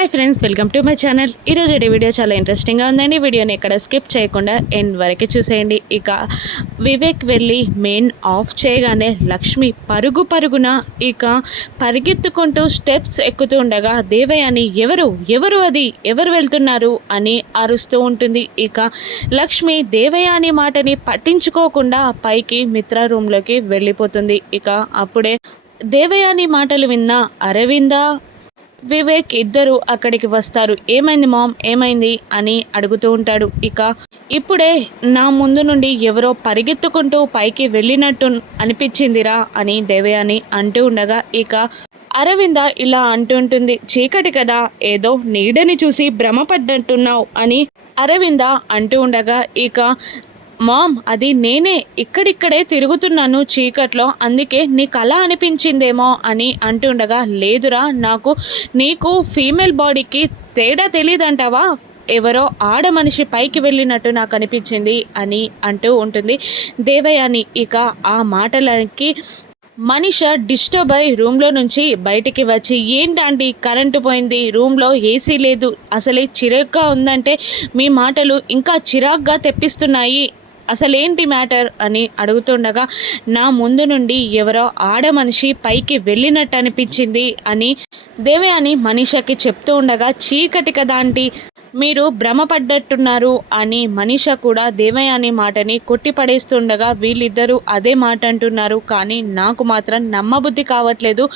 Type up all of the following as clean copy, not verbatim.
Hi friends, welcome to my channel. ఈరోజు video చాలా ఇంట్రెస్టింగ్గా ఉందండి. వీడియోని ఎక్కడ స్కిప్ చేయకుండా ఎండ్ వరకు చూసేయండి. ఇక వివేక్ వెళ్ళి మెయిన్ ఆఫ్ చేయగానే లక్ష్మి పరుగున ఇక పరిగెత్తుకుంటూ స్టెప్స్ ఎక్కుతూ ఉండగా దేవయాని ఎవరు వెళ్తున్నారు అని అరుస్తూ ఉంటుంది. ఇక లక్ష్మి దేవయాని మాటని పట్టించుకోకుండా పైకి మిత్ర రూమ్లోకి వెళ్ళిపోతుంది. ఇక అప్పుడే దేవయాని మాటలు విన్న అరవింద వివేక్ ఇద్దరు అక్కడికి వస్తారు. ఏమైంది మామ్, ఏమైంది అని అడుగుతూ ఉంటాడు. ఇక ఇప్పుడే నా ముందు నుండి ఎవరో పరిగెత్తుకుంటూ పైకి వెళ్ళినట్టు అనిపించిందిరా అని దేవయాని అంటూ ఉండగా ఇక అరవింద ఇలా అంటుంటుంది. చీకటి కదా, ఏదో నీడని చూసి భ్రమపడ్డట్టున్నావు అని అరవింద అంటూ ఉండగా ఇక మామ్, అది నేనే ఇక్కడిక్కడే తిరుగుతున్నాను చీకట్లో, అందుకే నీకు అలా అనిపించిందేమో అని అంటుండగా లేదురా, నీకు ఫీమేల్ బాడీకి తేడా తెలియదంటావా, ఎవరో ఆడ మనిషి పైకి వెళ్ళినట్టు నాకు అనిపించింది అని అంటూ ఉంటుంది దేవయాని. ఇక ఆ మాటలకి మనిష డిస్టర్బ్ అయి రూమ్లో నుంచి బయటికి వచ్చి ఏంటంటే కరెంటు పోయింది, రూమ్లో ఏసీ లేదు, అసలే చిరాగ్గా ఉందంటే మీ మాటలు ఇంకా చిరాగ్గా తెప్పిస్తున్నాయి, అసలేంటి మ్యాటర్ అని అడుగుతుండగా నా ముందు నుండి ఎవరో ఆడ మనిషి పైకి వెళ్ళినట్టు అనిపించింది అని దేవయాని మనీషకి చెప్తూ ఉండగా చీకటి కదా ఆంటీ, మీరు భ్రమపడ్డట్టున్నారు అని మనీష కూడా దేవయాని మాటని కొట్టిపడేస్తుండగా వీళ్ళిద్దరూ అదే మాట అంటున్నారు, కానీ నాకు మాత్రం నమ్మబుద్ధి కావట్లేదు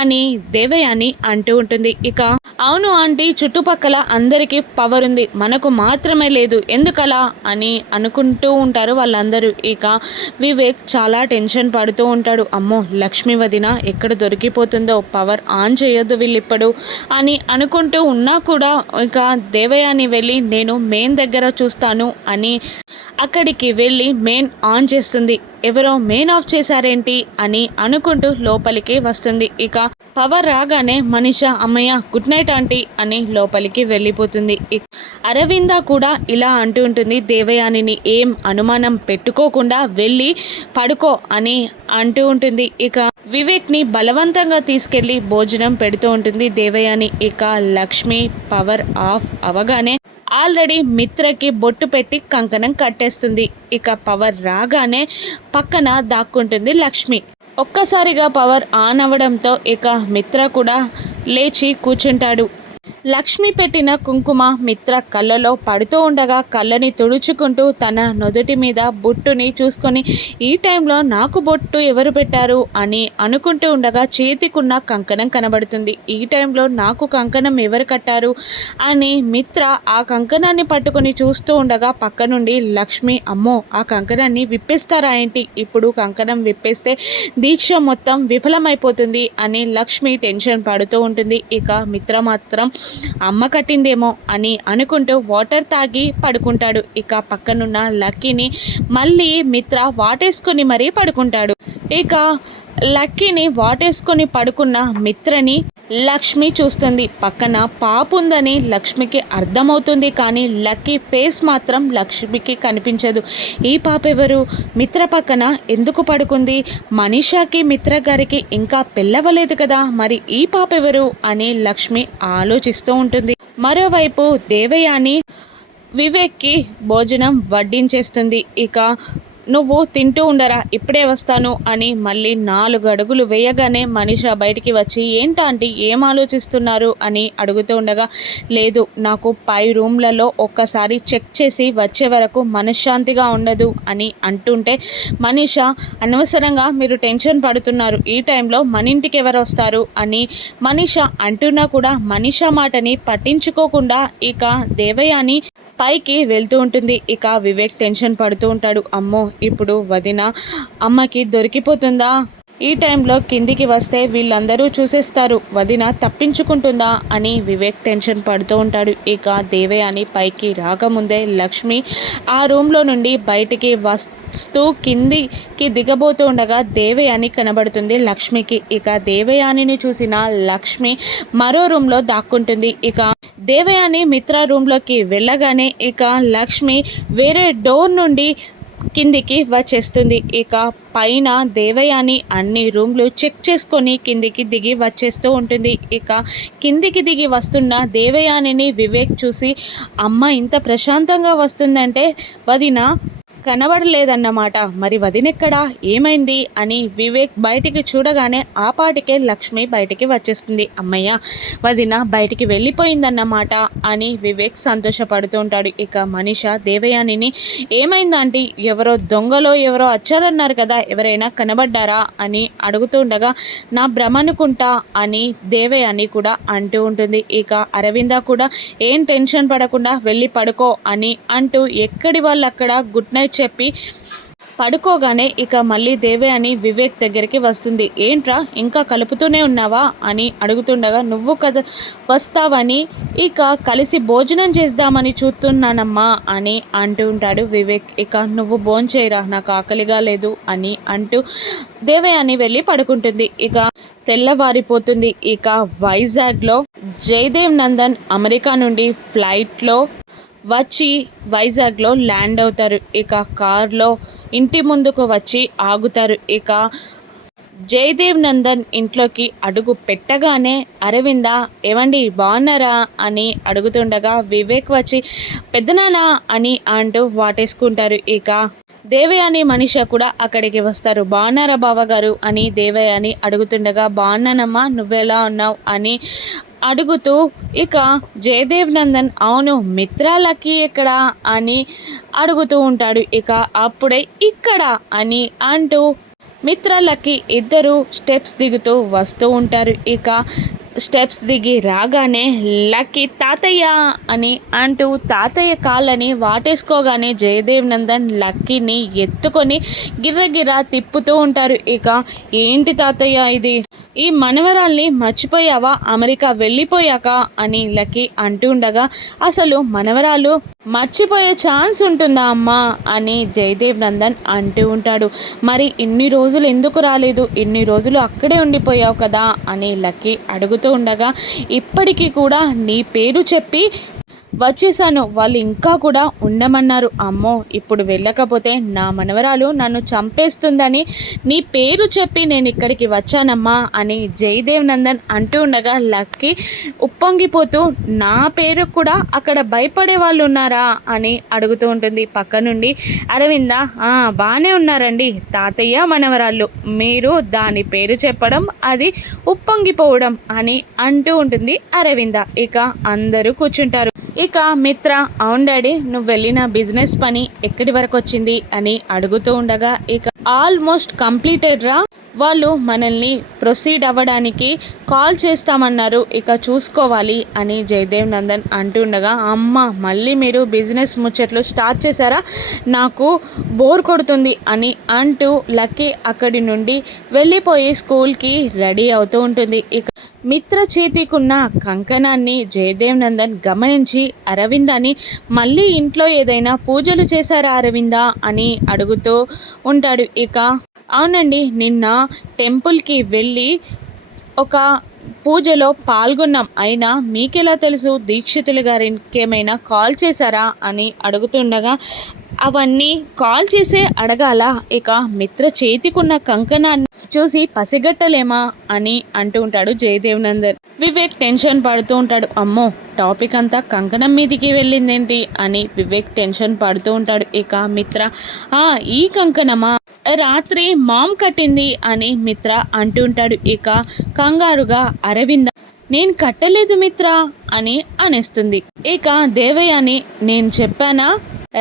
అని దేవయాని అంటూ ఉంటుంది. ఇక అవును ఆంటీ, చుట్టుపక్కల అందరికీ పవర్ ఉంది, మనకు మాత్రమే లేదు, ఎందుకలా అని అనుకుంటూ ఉంటారు వాళ్ళందరూ. ఇక వివేక్ చాలా టెన్షన్ పడుతూ ఉంటాడు. అమ్మో, లక్ష్మీ వదిన ఎక్కడ దొరికిపోతుందో, పవర్ ఆన్ చేయొద్దు వీళ్ళిప్పుడు అని అనుకుంటూ ఉన్నా కూడా ఇక దేవయాని వెళ్ళి నేను మెయిన్ దగ్గర చూస్తాను అని అక్కడికి వెళ్ళి మెయిన్ ఆన్ చేస్తుంది. ఎవరో మెయిన్ ఆఫ్ చేశారేంటి అని అనుకుంటూ లోపలికి వస్తుంది. ఇక పవర్ రాగానే మనిష అమ్మయ్య గుడ్ నైట్ ఆంటీ అని లోపలికి వెళ్ళిపోతుంది. అరవింద కూడా ఇలా అంటూ ఉంటుంది దేవయానిని ఏం అనుమానం పెట్టుకోకుండా వెళ్ళి పడుకో అని అంటూ ఉంటుంది. ఇక వివేక్ని బలవంతంగా తీసుకెళ్ళి భోజనం పెడుతూ ఉంటుంది దేవయాని. ఇక లక్ష్మి పవర్ ఆఫ్ అవగానే ఆల్రెడీ మిత్రకి బొట్టు పెట్టి కంకణం కట్టేస్తుంది. ఇక పవర్ రాగానే పక్కన దాక్కుంటుంది లక్ష్మి. ఒక్కసారిగా పవర్ ఆన్ అవ్వడంతో ఇక మిత్ర కూడా లేచి కూర్చుంటాడు. లక్ష్మి పెట్టిన కుంకుమ మిత్ర కళ్ళలో పడుతూ ఉండగా కళ్ళని తుడుచుకుంటూ తన నుదుటి మీద బొట్టుని చూసుకొని ఈ టైంలో నాకు బొట్టు ఎవరు పెట్టారు అని అనుకుంటూ ఉండగా చేతికున్న కంకణం కనబడుతుంది. ఈ టైంలో నాకు కంకణం ఎవరు కట్టారు అని మిత్ర ఆ కంకణాన్ని పట్టుకొని చూస్తూ ఉండగా పక్క నుండి లక్ష్మి అమ్మో, ఆ కంకణాన్ని విప్పేస్తారా ఏంటి, ఇప్పుడు కంకణం విప్పేస్తే దీక్ష మొత్తం విఫలమైపోతుంది అని లక్ష్మి టెన్షన్ పడుతూ ఉంటుంది. ఇక మిత్ర మాత్రం అమ్మ కట్టిందేమో అని అనుకుంటూ వాటర్ తాగి పడుకుంటాడు. ఇక పక్కనున్న లక్కీని మళ్ళీ మిత్ర వాటేసుకొని మరీ పడుకుంటాడు. ఇక లక్కీని వాటేసుకొని పడుకున్న మిత్రని లక్ష్మి చూస్తుంది. పక్కన పాప ఉందని లక్ష్మికి అర్థమవుతుంది, కానీ లక్కీ ఫేస్ మాత్రం లక్ష్మికి కనిపించదు. ఈ పాప ఎవరు, మిత్ర పక్కన ఎందుకు పడుకుంది, మనీషాకి మిత్ర గారికి ఇంకా పెళ్ళవలేదు కదా, మరి ఈ పాప ఎవరు అని లక్ష్మి ఆలోచిస్తూ ఉంటుంది. మరోవైపు దేవయాని వివేక్కి భోజనం వడ్డించేస్తుంది. ఇక నువ్వు తింటూ ఉండరా, ఇప్పుడే వస్తాను అని మళ్ళీ 4 అడుగులు వేయగానే మనీష బయటికి వచ్చి ఏంటంటే ఏం ఆలోచిస్తున్నారు అని అడుగుతూ ఉండగా లేదు, నాకు పై రూమ్లలో ఒక్కసారి చెక్ చేసి వచ్చే వరకు మనశ్శాంతిగా ఉండదు అని అంటుంటే మనీష అనవసరంగా మీరు టెన్షన్ పడుతున్నారు, ఈ టైంలో మన ఇంటికి ఎవరు వస్తారు అని మనీష అంటున్నా కూడా మనీష మాటని పట్టించుకోకుండా ఇక దేవయాని పైకి వెళ్తూ ఉంటుంది. ఇక వివేక్ టెన్షన్ పడుతూ ఉంటాడు. అమ్మో, ఇప్పుడు వదిన అమ్మకి దొరికిపోతుందా, ఈ టైంలో కిందికి వస్తే వీళ్ళందరూ చూసేస్తారు, వదిన తప్పించుకుంటుందా అని వివేక్ టెన్షన్ పడుతూ ఉంటాడు. ఇక దేవయాని పైకి రాకముందే లక్ష్మి ఆ రూమ్లో నుండి బయటికి వస్తూ కిందికి దిగబోతూ ఉండగా దేవయాని కనబడుతుంది లక్ష్మికి. ఇక దేవయానిని చూసిన లక్ష్మి మరో రూమ్లో దాక్కుంటుంది. ఇక దేవయాని మిత్ర రూమ్లోకి వెళ్ళగానే ఇక లక్ష్మి వేరే డోర్ నుండి కిందికి వచ్చేస్తుంది. ఇక పైన దేవయాని అన్ని రూమ్లు చెక్ చేసుకొని కిందికి దిగి వచ్చేస్తూ ఉంటుంది. ఇక కిందికి దిగి వస్తున్న దేవయానిని వివేక్ చూసి, అమ్మ ఇంత ప్రశాంతంగా వస్తుందంటే వదిన కనబడలేదన్నమాట. మరి వదినెక్కడా, ఏమైంది అని వివేక్ బయటికి చూడగానే ఆ పాటికే లక్ష్మి బయటికి వచ్చేస్తుంది. అమ్మయ్య, వదిన బయటికి వెళ్ళిపోయిందన్నమాట అని వివేక్ సంతోషపడుతూ ఉంటాడు. ఇక మనీష దేవయానిని, ఏమైందంటే ఎవరో దొంగలో ఎవరో వచ్చారన్నారు కదా, ఎవరైనా కనబడ్డారా అని అడుగుతూ ఉండగా, నా భ్రమ అనుకుంటా అని దేవయాని కూడా అంటూ ఉంటుంది. ఇక అరవింద కూడా, ఏం టెన్షన్ పడకుండా వెళ్ళి పడుకో అని అంటూ ఎక్కడి వాళ్ళు అక్కడ గుడ్ నైట్ చెప్పి పడుకోగానే ఇక మళ్ళీ దేవయాని వివేక్ దగ్గరికి వస్తుంది. ఏంట్రా ఇంకా కలుపుతూనే ఉన్నావా అని అడుగుతుండగా, నువ్వు కదా వస్తావని ఇక కలిసి భోజనం చేద్దామని చూస్తున్నానమ్మా అని అంటూ ఉంటాడు వివేక్. ఇక నువ్వు భోంచేయరా, నాకు ఆకలిగా లేదు అని అంటూ దేవయాని వెళ్ళి పడుకుంటుంది. ఇక తెల్లవారిపోతుంది. ఇక వైజాగ్లో జయదేవ్ నందన్ అమెరికా నుండి ఫ్లైట్లో వచ్చి వైజాగ్లో ల్యాండ్ అవుతారు. ఇక కార్లో ఇంటి ముందుకు వచ్చి ఆగుతారు. ఇక జయదేవ్ నందన్ ఇంట్లోకి అడుగు పెట్టగానే అరవింద, ఏమండి బాగున్నారా అని అడుగుతుండగా వివేక్ వచ్చి పెద్దనాన్న అని అంటూ వాటేసుకుంటారు. ఇక దేవయాని మనీష కూడా అక్కడికి వస్తారు. బాగున్నారా బావగారు అని దేవయాని అడుగుతుండగా, బాగున్నానమ్మా, నువ్వెలా ఉన్నావు అని అడుగుతూ ఇక జయదేవ్ నందన్, అవును మిత్రాలకి ఎక్కడ అని అడుగుతూ ఉంటాడు. ఇక అప్పుడే ఇక్కడ అని అంటూ మిత్రాలకి ఇద్దరు స్టెప్స్ దిగుతూ వస్తూ ఉంటారు. ఇక స్టెప్స్ దిగి రాగానే లక్కీ తాతయ్య అని అంటూ తాతయ్య కాళ్ళని వాటేసుకోగానే జయదేవ్ నందన్ లక్కీని ఎత్తుకొని గిర్రగిర్ర తిప్పుతూ ఉంటారు. ఇక ఏంటి తాతయ్య ఇది, ఈ మనవరాల్ని మర్చిపోయావా అమెరికా వెళ్ళిపోయాక అని లక్కీ అంటూ ఉండగా, అసలు మనవరాలు మర్చిపోయే ఛాన్స్ ఉంటుందా అమ్మా అని జయదేవ్ నందన్ అంటూ ఉంటాడు. మరి ఇన్ని రోజులు ఎందుకు రాలేదు, ఇన్ని రోజులు అక్కడే ఉండిపోయావు కదా అని లక్కీ అడుగుతూ ఉండగా, ఇప్పటికీ కూడా నీ పేరు చెప్పి వచ్చేసాను, వాళ్ళు ఇంకా కూడా ఉండమన్నారు. అమ్మో, ఇప్పుడు వెళ్ళకపోతే నా మనవరాలు నన్ను చంపేస్తుందని నీ పేరు చెప్పి నేను ఇక్కడికి వచ్చానమ్మా అని జయదేవ్ నందన్ అంటూ ఉండగా లక్కీ ఉప్పొంగిపోతూ, నా పేరు కూడా అక్కడ భయపడే వాళ్ళు ఉన్నారా అని అడుగుతూ ఉంటుంది. పక్క నుండి అరవింద, బాగానే ఉన్నారండి తాతయ్య మనవరాళ్ళు, మీరు దాని పేరు చెప్పడం అది ఉప్పొంగిపోవడం అని అంటూ ఉంటుంది అరవింద. ఇక అందరూ కూర్చుంటారు. ఇక మిత్ర, అవును డాడీ, నువ్వు వెళ్ళిన బిజినెస్ పని ఎక్కడి వరకు వచ్చింది అని అడుగుతూ ఉండగా, ఇక ఆల్మోస్ట్ కంప్లీటెడ్ రా, వాళ్ళు మనల్ని ప్రొసీడ్ అవ్వడానికి కాల్ చేస్తామన్నారు, ఇక చూసుకోవాలి అని జయదేవ్ నందన్ అంటుండగా, అమ్మ మళ్ళీ మీరు బిజినెస్ ముచ్చట్లు స్టార్ట్ చేశారా, నాకు బోర్ కొడుతుంది అని అంటూ లక్కీ అక్కడి నుండి వెళ్ళిపోయి స్కూల్కి రెడీ అవుతూ ఉంటుంది. ఇక మిత్ర చేతికున్న కంకణాన్ని జయదేవ్ నందన్ గమనించి అరవిందాని, మళ్ళీ ఇంట్లో ఏదైనా పూజలు చేశారా అరవింద అని అడుగుతూ ఉంటాడు. ఇక అవునండి, నిన్న టెంపుల్కి వెళ్ళి ఒక పూజలో పాల్గొన్నాం, అయినా మీకెలా తెలుసు, దీక్షితులు గారికి ఏమైనా కాల్ చేశారా అని అడుగుతుండగా, అవన్నీ కాల్ చేసే అడగాల, ఇక మిత్ర చేతికున్న కంకణాన్ని చూసి పసిగట్టలేమా అని అంటూ ఉంటాడు జయదేవ్ నందన్. వివేక్ టెన్షన్ పడుతూ ఉంటాడు. అమ్మో, టాపిక్ అంతా కంకణం మీదికి వెళ్ళిందేంటి అని వివేక్ టెన్షన్ పడుతూ ఉంటాడు. ఇక మిత్ర, ఈ కంకణమా, రాత్రి మామ్ కట్టింది అని మిత్ర అంటూ ఉంటాడు. ఇక కంగారుగా అరవింద, నేను కట్టలేదు మిత్ర అని అనేస్తుంది. ఇక దేవయాని, నేను చెప్పానా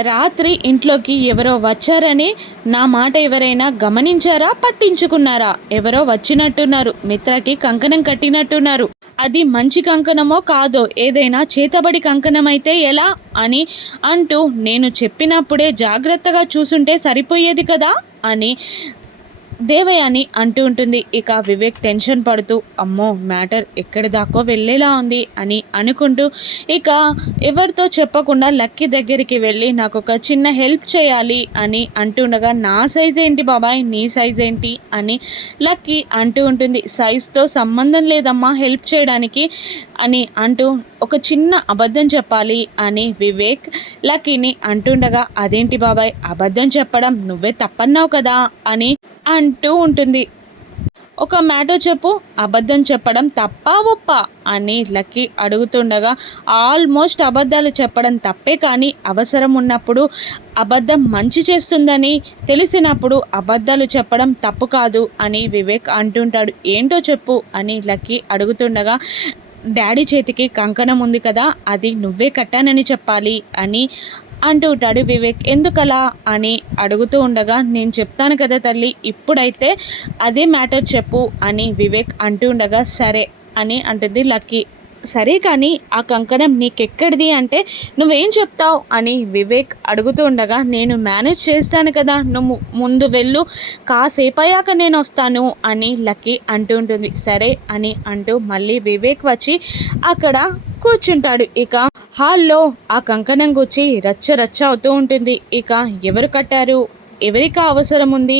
రాత్రి ఇంట్లోకి ఎవరో వచ్చారని, నా మాట ఎవరైనా గమనించారా, పట్టించుకున్నారా, ఎవరో వచ్చినట్టున్నారు, మిత్రకి కంకణం కట్టినట్టున్నారు, అది మంచి కంకణమో కాదో, ఏదైనా చేతబడి కంకణం అయితే ఎలా అని అంటూ, నేను చెప్పినప్పుడే జాగ్రత్తగా చూసుంటే సరిపోయేది కదా అని దేవయాని అంటూ ఉంటుంది. ఇక వివేక్ టెన్షన్ పడుతూ, అమ్మో మ్యాటర్ ఎక్కడి దాకో వెళ్ళేలా ఉంది అని అనుకుంటూ ఇక ఎవరితో చెప్పకుండా లక్కీ దగ్గరికి వెళ్ళి, నాకు ఒక చిన్న హెల్ప్ చేయాలి అని అంటుండగా, నా సైజ్ ఏంటి బాబాయ్, నీ సైజ్ ఏంటి అని లక్కీ అంటూ ఉంటుంది. సైజ్తో సంబంధం లేదమ్మా హెల్ప్ చేయడానికి అని అంటూ, ఒక చిన్న అబద్ధం చెప్పాలి అని వివేక్ లక్కీని అంటుండగా, అదేంటి బాబాయ్ అబద్ధం చెప్పడం, నువ్వే తప్పన్నావు కదా అని అంటూ ఉంటుంది. ఒక మ్యాటర్ చెప్పు, అబద్ధం చెప్పడం తప్పా ఒప్పా అని లక్కీ అడుగుతుండగా, ఆల్మోస్ట్ అబద్ధాలు చెప్పడం తప్పే, కానీ అవసరం ఉన్నప్పుడు అబద్ధం మంచి చేస్తుందని తెలిసినప్పుడు అబద్ధాలు చెప్పడం తప్పు కాదు అని వివేక్ అంటుంటాడు. ఏంటో చెప్పు అని లక్కీ అడుగుతుండగా, డాడీ చేతికి కంకణం ఉంది కదా, అది నువ్వే కట్టానని చెప్పాలి అని అంటూ ఉంటాడు వివేక్. ఎందుకలా అని అడుగుతూ ఉండగా, నేను చెప్తాను కదా తల్లి, ఇప్పుడైతే అదే మ్యాటర్ చెప్పు అని వివేక్ అంటూ ఉండగా, సరే అని అంటుంది లక్కీ. సరే కానీ ఆ కంకణం నీకెక్కడిది అంటే నువ్వేం చెప్తావు అని వివేక్ అడుగుతూ ఉండగా, నేను మేనేజ్ చేస్తాను కదా, నువ్వు ముందు వెళ్ళు, కాసేపు అయ్యాక నేను వస్తాను అని లక్కీ అంటూ ఉంటుంది. సరే అని అంటూ మళ్ళీ వివేక్ వచ్చి అక్కడ కూర్చుంటాడు. ఇక హాల్లో ఆ కంకణం గుచ్చి రచ్చ రచ్చ అవుతూ ఉంటుంది. ఇక ఎవరు కట్టారు, ఎవరికి అవసరం ఉంది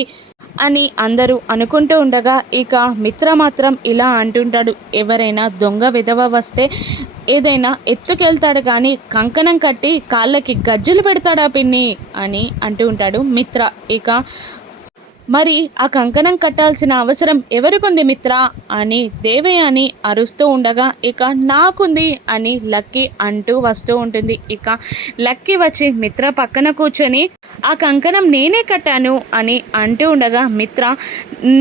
అని అందరూ అనుకుంటూ ఉండగా, ఇక మిత్ర మాత్రం ఇలా అంటుంటాడు, ఎవరైనా దొంగ విధవ వస్తే ఏదైనా ఎత్తుకెళ్తాడు కానీ కంకణం కట్టి కాళ్ళకి గజ్జలు పెడతాడా పిన్ని అని అంటూ ఉంటాడు మిత్ర. ఇక మరి ఆ కంకణం కట్టాల్సిన అవసరం ఎవరికుంది మిత్ర అని దేవయాని అరుస్తూ ఉండగా, ఇక నాకుంది అని లక్కీ అంటూ వస్తూ ఉంటుంది. ఇక లక్కీ వచ్చి మిత్ర పక్కన కూర్చొని ఆ కంకణం నేనే కట్టాను అని అంటూ ఉండగా, మిత్ర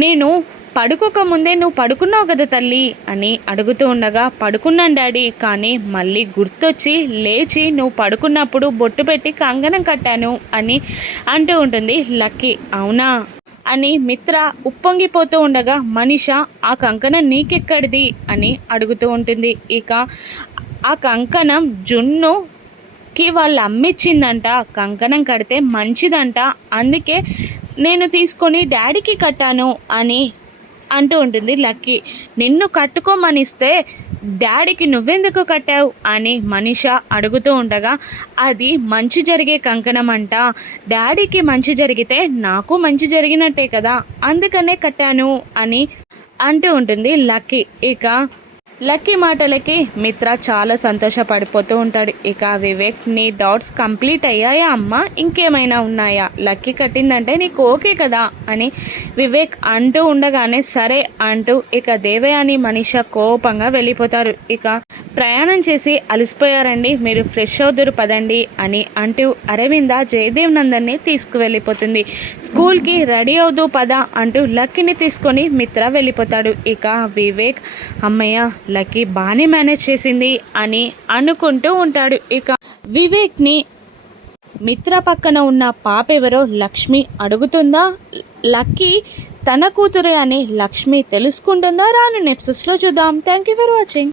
నేను పడుకోకముందే నువ్వు పడుకున్నావు కదా తల్లి అని అడుగుతూ ఉండగా, పడుకున్నాను డాడీ, కానీ మళ్ళీ గుర్తొచ్చి లేచి నువ్వు పడుకున్నప్పుడు బొట్టు పెట్టి కంకణం కట్టాను అని అంటూ ఉంటుంది లక్కీ. అవునా అని మిత్ర ఉప్పొంగిపోతూ ఉండగా, మనిష ఆ కంకణం నీకెక్కడిది అని అడుగుతూ ఉంటుంది. ఇక ఆ కంకణం జున్నుకి వాళ్ళు అమ్మిచ్చిందంట, కంకణం కడితే మంచిదంట, అందుకే నేను తీసుకొని డాడీకి కట్టాను అని అంటూ ఉంటుంది లక్కీ. నిన్ను కట్టుకోమనిస్తే డాడీకి నువ్వెందుకు కట్టావు అని మనిష అడుగుతూ ఉండగా, అది మంచి జరిగే కంకణం అంట, డాడీకి మంచి జరిగితే నాకు మంచి జరిగినట్టే కదా, అందుకనే కట్టాను అని అంటూ ఉంటుంది లక్కీ. ఇక లక్కీ మాటలకి మిత్ర చాలా సంతోషపడిపోతూ ఉంటాడు. ఇక వివేక్, నీ డౌట్స్ కంప్లీట్ అయ్యాయా అమ్మ, ఇంకేమైనా ఉన్నాయా, లక్కీ కట్టిందంటే నీకు ఓకే కదా అని వివేక్ అంటూ ఉండగానే, సరే అంటూ ఇక దేవయాని మనిష కోపంగా వెళ్ళిపోతారు. ఇక ప్రయాణం చేసి అలసిపోయారండి, మీరు ఫ్రెష్ అవుదురు పదండి అని అంటూ అరవింద జయదేవ్ నందన్ని తీసుకువెళ్ళిపోతుంది. స్కూల్కి రెడీ అవుదు పద అంటూ లక్కీని తీసుకొని మిత్ర వెళ్ళిపోతాడు. ఇక వివేక్, అమ్మయ్య లక్కీ బాగానే మేనేజ్ చేసింది అని అనుకుంటూ ఉంటాడు. ఇక వివేక్ని మిత్ర పక్కన ఉన్న పాప ఎవరో లక్ష్మి అడుగుతుందా, లక్కీ తన కూతురే అని లక్ష్మి తెలుసుకుంటుందా, రాను ఎపిసోడ్స్లో చూద్దాం. Thank you for watching.